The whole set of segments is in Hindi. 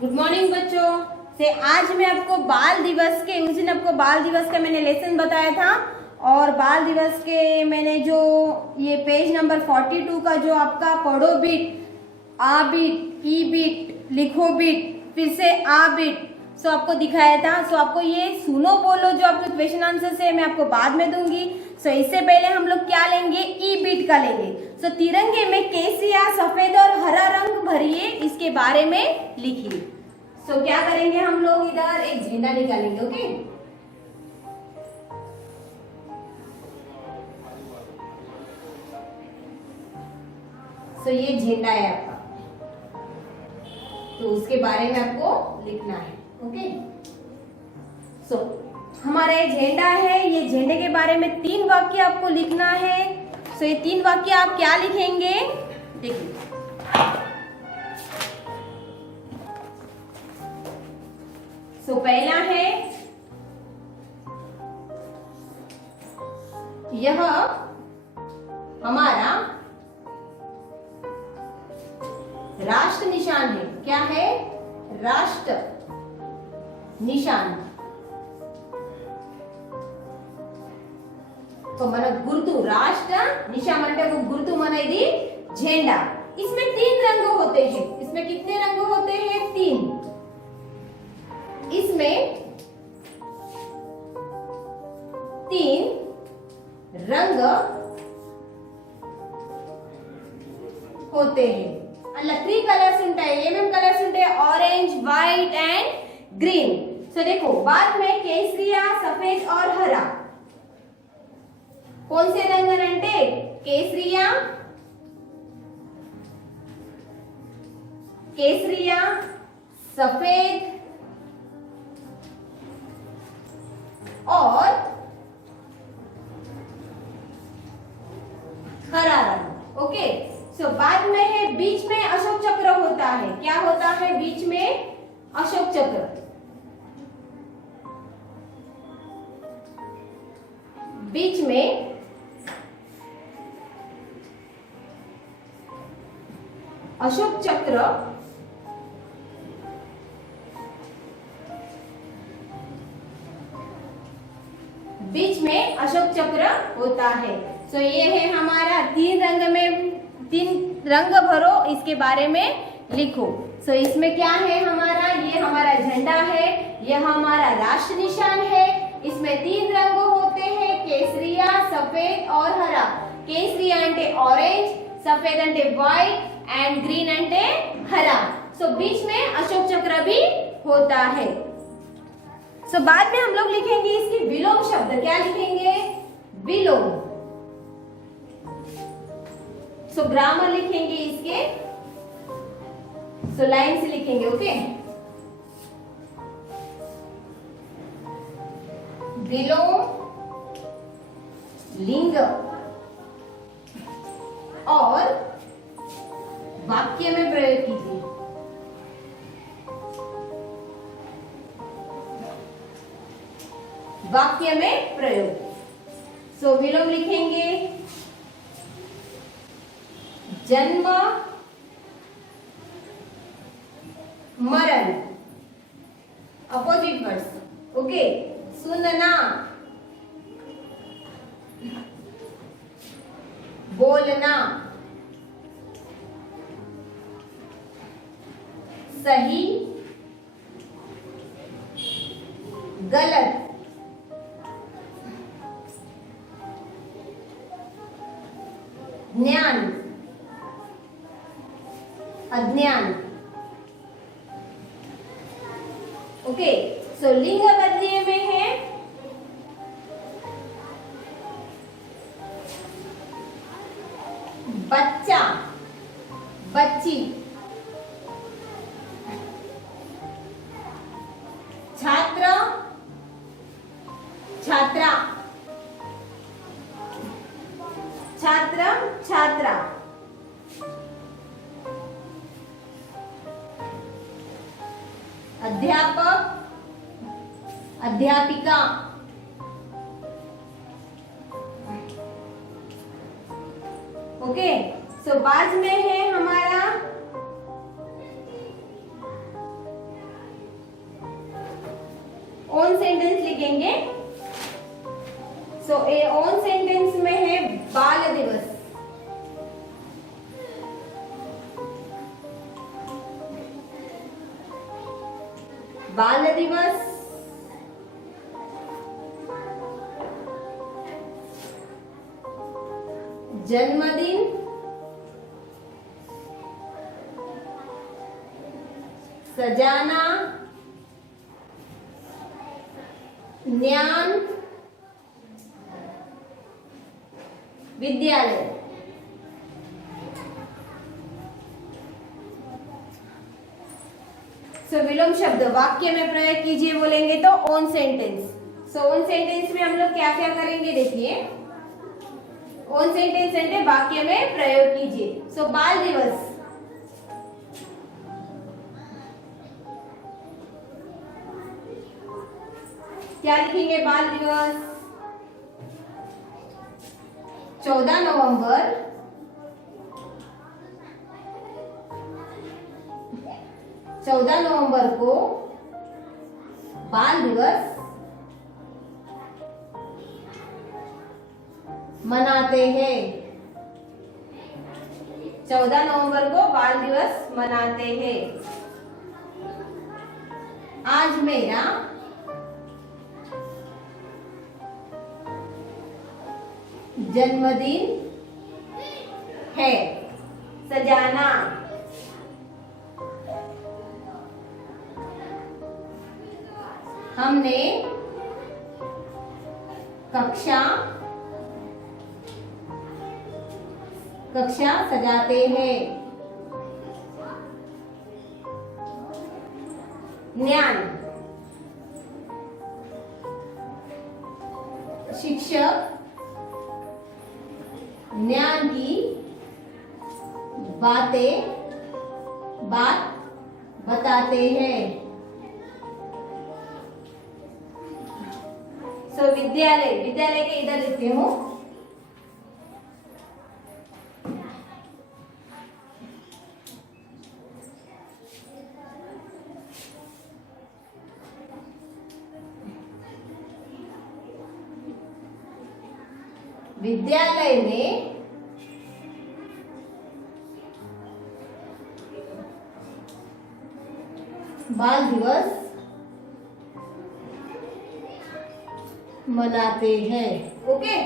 गुड मॉर्निंग बच्चों। से आज मैं आपको बाल दिवस के उस दिन आपको बाल दिवस का मैंने लेसन बताया था और बाल दिवस के मैंने जो ये पेज नंबर 42 का जो आपका पढ़ो बीट आ बीट ई बीट लिखो बीट फिर से आ बीट सो आपको दिखाया था। सो आपको ये सुनो बोलो जो आपके क्वेश्चन आंसर से मैं आपको बाद में दूंगी। सो इससे पहले हम लोग क्या लेंगे, ई बीट का लेंगे। सो तिरंगे में केसरिया सफेद और हरा रंग भरिए, इसके बारे में लिखिए। सो क्या करेंगे हम लोग, इधर एक झंडा निकालेंगे। ओके, सो ये झंडा है आपका, तो उसके बारे में आपको लिखना है। ओके, सो हमारा ये झंडा है, ये झंडे के बारे में 3 वाक्य आपको लिखना है। सो ये 3 वाक्य आप क्या लिखेंगे, देखिए। सो पहला है, यह हमारा राष्ट्र निशान है। क्या है, राष्ट्र निशान। तो मन गुर्तु, राष्ट्र निशान అంటే वो गुर्तु मन ఇది झंडा। इसमें 3 रंग होते हैं। इसमें कितने रंग होते हैं, 3। इसमें 3 रंग होते हैं। అలా 3 కలర్స్ ఉంటాయి। ఏమేం కలర్స్ ఉంటాయి, ऑरेंज व्हाइट एंड ग्रीन। सो देखो, बाद में केसरिया सफेद और हरा। कौन से रंग అంటే केसरिया, केसरिया सफेद और हरा रंग। ओके, सो बाद में है, बीच में अशोक चक्र होता है। क्या होता है बीच में, अशोक चक्र। बीच में अशोक चक्र बीच में अशोक चक्र होता है। सो ये है हमारा 3 रंग में 3 रंग भरो, इसके बारे में लिखो। सो इसमें क्या है हमारा, ये हमारा झंडा है, यह हमारा राष्ट्र निशान है। इसमें 3 रंग होते हैं, केसरिया सफेद और हरा। केसरिया అంటే ऑरेंज, सफेद అంటే व्हाइट एंड ग्रीन అంటే हरा। सो बीच में अशोक चक्र भी होता है। सो बाद में हम लोग लिखेंगे इसकी विलोम शब्द। क्या लिखेंगे, विलोम। सो ग्रामर लिखेंगे इसके, सो लाइन से लिखेंगे। ओके, विलोम लिंग और वाक्य में प्रयोग कीजिए। वाक्य में प्रयोग। सो विलोम लिखेंगे, जन्म मरण, अपोजिट वर्ड्स। ओके, सुनना, बोलना, सही गलत, ज्ञान अज्ञान। ओके, सो लिंग बदलिए में है बच्चा बच्ची, छात्र छात्रा, छात्र छात्रा, अध्यापक अध्यापिका, ओके। सो बाद में है हमारा ओन सेंटेंस लिखेंगे। सो ए ओन सेंटेंस में है बाल दिवस। बाल दिवस, जन्मदिन, सजाना, ज्ञान, विद्यालय। सो विलोम शब्द वाक्य में प्रयोग कीजिए बोलेंगे तो ओन सेंटेंस। सो ओन सेंटेंस में हम लोग क्या क्या करेंगे देखिए। ओन सेंटेंस అంటే वाक्य में प्रयोग कीजिए। सो बाल दिवस, क्या लिखेंगे? बाल दिवस 14 नवंबर 14 नवंबर को बाल दिवस मनाते हैं। 14 नवंबर को बाल दिवस मनाते हैं। आज मेरा जन्मदिन है। सजाना, हमने कक्षा सजाते हैं। ज्ञान, शिक्षक ज्ञान की बात बताते हैं। सो विद्यालय के इधर लिखती हूँ। विद्यालय में बाल दिवस मनाते हैं। ओके,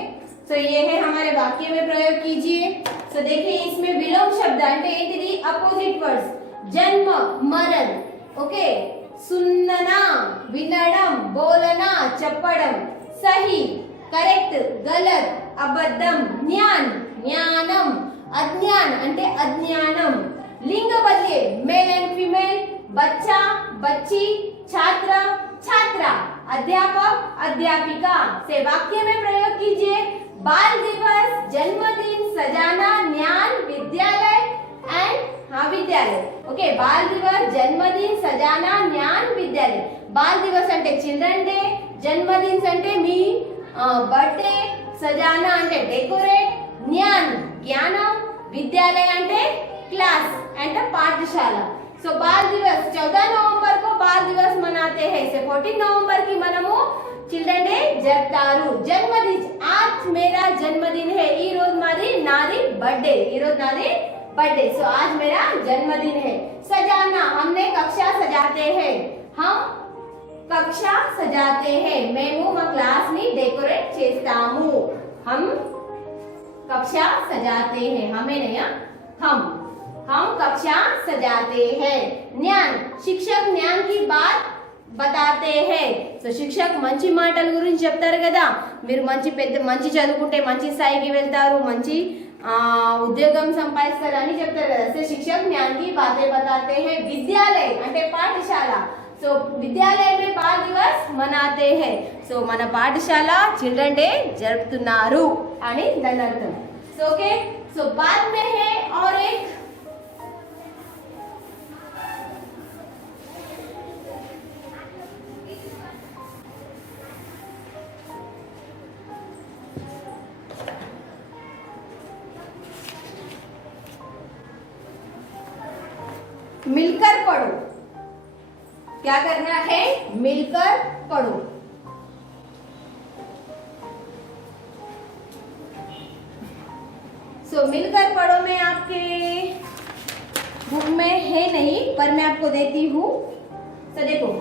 तो ये है हमारे वाक्य में प्रयोग कीजिए। तो देखिए इसमें विलोम शब्द అంటే ఏంటిది? Opposite words. जन्म, मरण, ओके, सुनना, వినడం, बोलना, చెప్పడం, सही, करेक्ट, गलत, అబద్ధం, ज्ञान, ज्ञानम, अज्ञान అంటే अज्ञानम, लिंग बदले मेल एंड फीमेल, बच्चा, बच्ची, छात्र, छात्रा, अध्यापक, अध्यापिका से वाक्य में प्रयोग कीजिए। बाल दिवस, जन्मदिन, सजाना, ज्ञान, विद्यालय एंड विद्यालय। ओके, बाल दिवस, जन्मदिन, सजाना, ज्ञान, विद्यालय। बाल दिवस అంటే చిల్డ్రన్ డే, జన్మదిన్ అంటే మీ బర్త్డే, సజానా అంటే డెకరేట్, జ్ఞాन జ్ఞానం, విద్యాలయ అంటే క్లాస్ అంటే పాఠశాల। सो बाल दिवस 14 नवंबर को बाल दिवस मनाते हैं। से 14 नवंबर की మనము చిల్డ్రన్ డే జరుపుతారు। జన్మదిన్, आज मेरा जन्मदिन है। ఈ రోజు నాది बर्थडे, ఈ రోజు నాది बर्थडे। सो आज मेरा जन्मदिन है। सजाना, हमने कक्षा सजाते हैं। हम कक्षा सजाते हैं। మేము మా క్లాస్ ని డెకరేట్ చేస్తాము। हम कक्षा सजाते हैं। हमें नहीं, हम कक्षा सजाते हैं। ज्ञान, शिक्षक ज्ञान की बात बताते हैं। సో శిక్షక్ మంచి మాటల గురించి చెప్తారు కదా। మీరు మంచి చదువుకుంటే మంచి స్థాయికి వెళ్తారు, మంచి ఉద్యోగం సంపాదిస్తారు అని చెప్తారు కదా। సో శిక్షక్ ज्ञान की बातें बताते हैं। विद्यालय అంటే పాఠశాల। సో విద్యాలయ में बाल दिवस मनाते हैं। సో మన పాఠశాల చిల్డ్రన్ డే జరుపుతున్నారు అని దాని అర్థం। సో ఓకే, సో बाद में है और एक मिलकर पढ़ो। क्या करना है? मिलकर पढ़ो। मिलकर पढ़ो में आपके बुक में है नहीं, पर मैं आपको देती हूँ। तो देखो,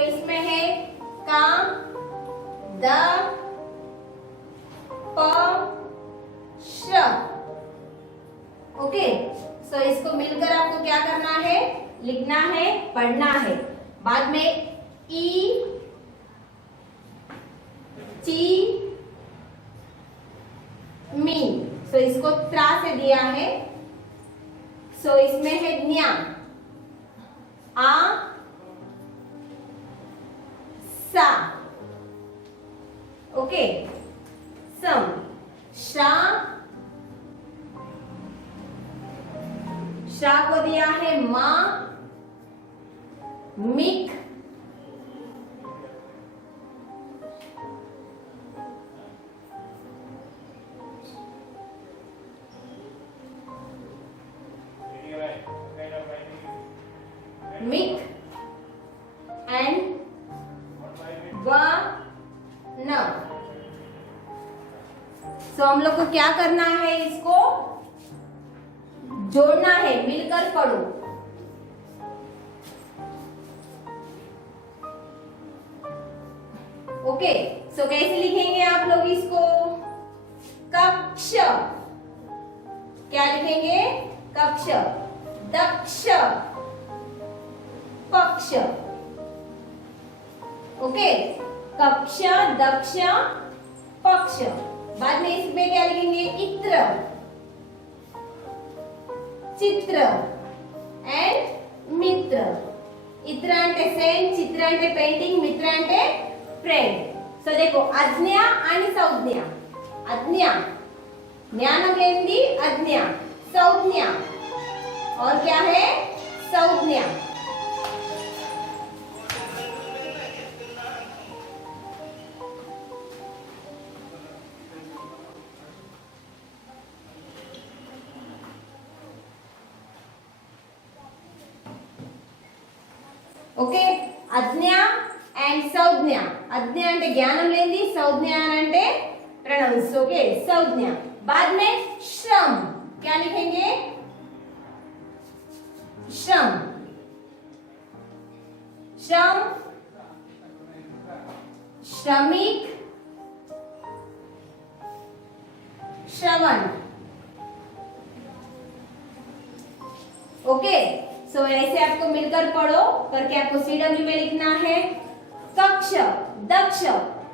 इसमें है का, द, प, श। ओके, इसको मिलकर आपको क्या करना है? लिखना है, पढ़ना है। बाद में ई, ची, मी। इसको त्रा से दिया है। इसमें है न्या, आ, सा। ओके, सम, शा, शा को दिया है मा, मिक, मिक एंड व, न। हम लोग को क्या करना है? इसको जोड़ना है, मिलकर पढ़ो। ओके, कैसे लिखेंगे आप लोग इसको? कक्ष। क्या लिखेंगे? कक्ष। दक्ष, पक्ष। ओके, कक्ष, दक्ष, पक्ष। बाद में इसमें क्या लिखेंगे? इत्र, चित्र एंड मित्र। इत्र అంటే सेंट, चित्र అంటే पेंटिंग, मित्र అంటే फ्रेंड। देखो, अज्ञा आणि संज्ञा। अज्ञा, ज्ञाనం लेंदी अज्ञा, संज्ञा। और क्या है? संज्ञा। ఓకే, అజ్ఞా అండ్ సంజ్ఞ। अज्ञा అంటే ज्ञाనం लेंदी, संज्ञा అంటే प्रोनाउंस। ओके, संज्ञा। बाद में श्रम। क्या लिखेंगे? श्रम, श्रम, श्रमिक, श्रवण। ओके, ऐसे आपको मिलकर पढ़ो करके आपको सीडब्ल्यू में लिखना है। कक्ष, दक्ष,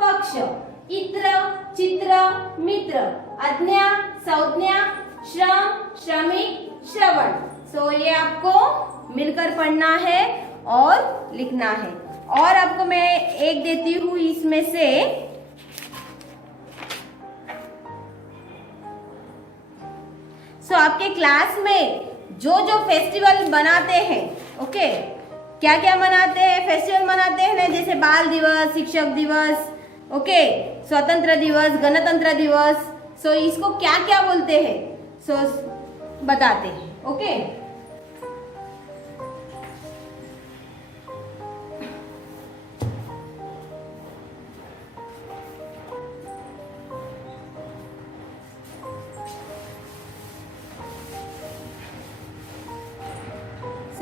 पक्ष, इत्र, चित्र, मित्र, अज्ञा, संज्ञा, श्रम, श्रमिक, श्रवण। ये आपको मिलकर पढ़ना है और लिखना है। और आपको मैं एक देती हूँ इसमें से। आपके क्लास में जो जो फेस्टिवल बनाते हैं, ओके, क्या क्या मनाते हैं? फेस्टिवल मनाते हैं ना, जैसे बाल दिवस, शिक्षक दिवस, ओके, स्वतंत्र दिवस, गणतंत्र दिवस। इसको क्या क्या बोलते हैं? बताते हैं। ओके,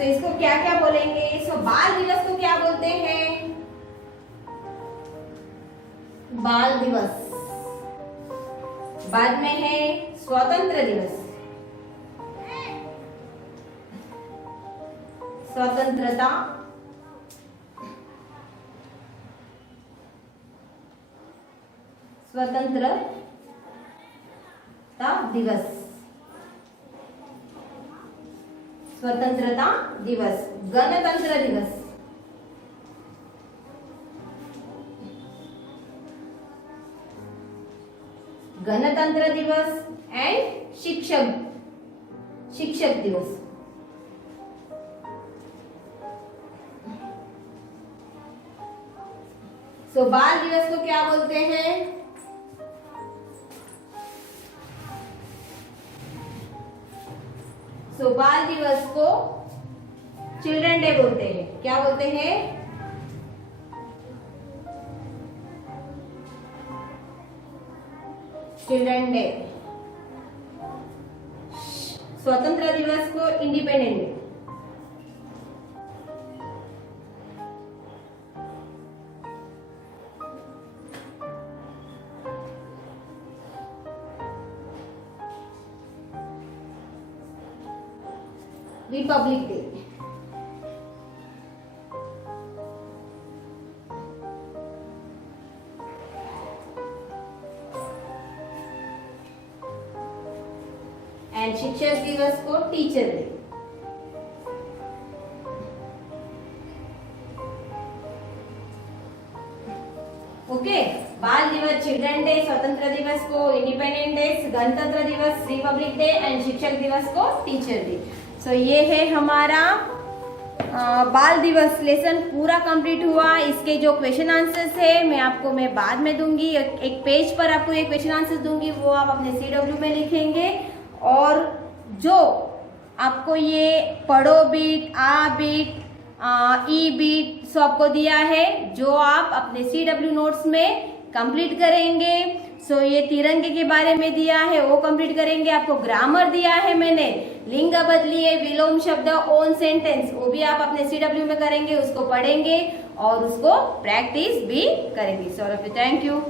इसको क्या क्या बोलेंगे? बाल दिवस को क्या बोलते हैं? बाल दिवस। बाद में है स्वतंत्र दिवस, स्वतंत्रता, स्वतंत्र दिवस, स्वतंत्रता दिवस, गणतंत्र दिवस, गणतंत्र दिवस एंड शिक्षक दिवस। सो बाल दिवस को क्या बोलते हैं? सो बाल दिवस को चिल्ड्रन डे बोलते हैं। क्या बोलते हैं? Children day. स्वतंत्रता दिवस को independent day. Republic day. And शिक्षक दिवस को टीचर डे। ओके, बाल दिवस चिल्ड्रन डे, स्वतंत्रता दिवस को इंडिपेंडेंट डे, गणतंत्र दिवस रिपब्लिक डे एंड शिक्षक दिवस को टीचर डे। सो ये है हमारा बाल दिवस लेसन पूरा कंप्लीट हुआ। इसके जो क्वेश्चन आंसर्स है मैं बाद में दूंगी। एक पेज पर आपको ये क्वेश्चन आंसर्स दूंगी, वो आप अपने CW में लिखेंगे। और जो आपको ये पढ़ो बीट, आ बीट, ई बीट सो आपको दिया है, जो आप अपने CW नोट्स में कंप्लीट करेंगे। सो ये तिरंगे के बारे में दिया है, वो कंप्लीट करेंगे। आपको ग्रामर दिया है मैंने, लिंग बदलिए, विलोम शब्द, ओन सेंटेंस, वो भी आप अपने CW में करेंगे, उसको पढ़ेंगे और उसको प्रैक्टिस भी करेंगे। So thank you.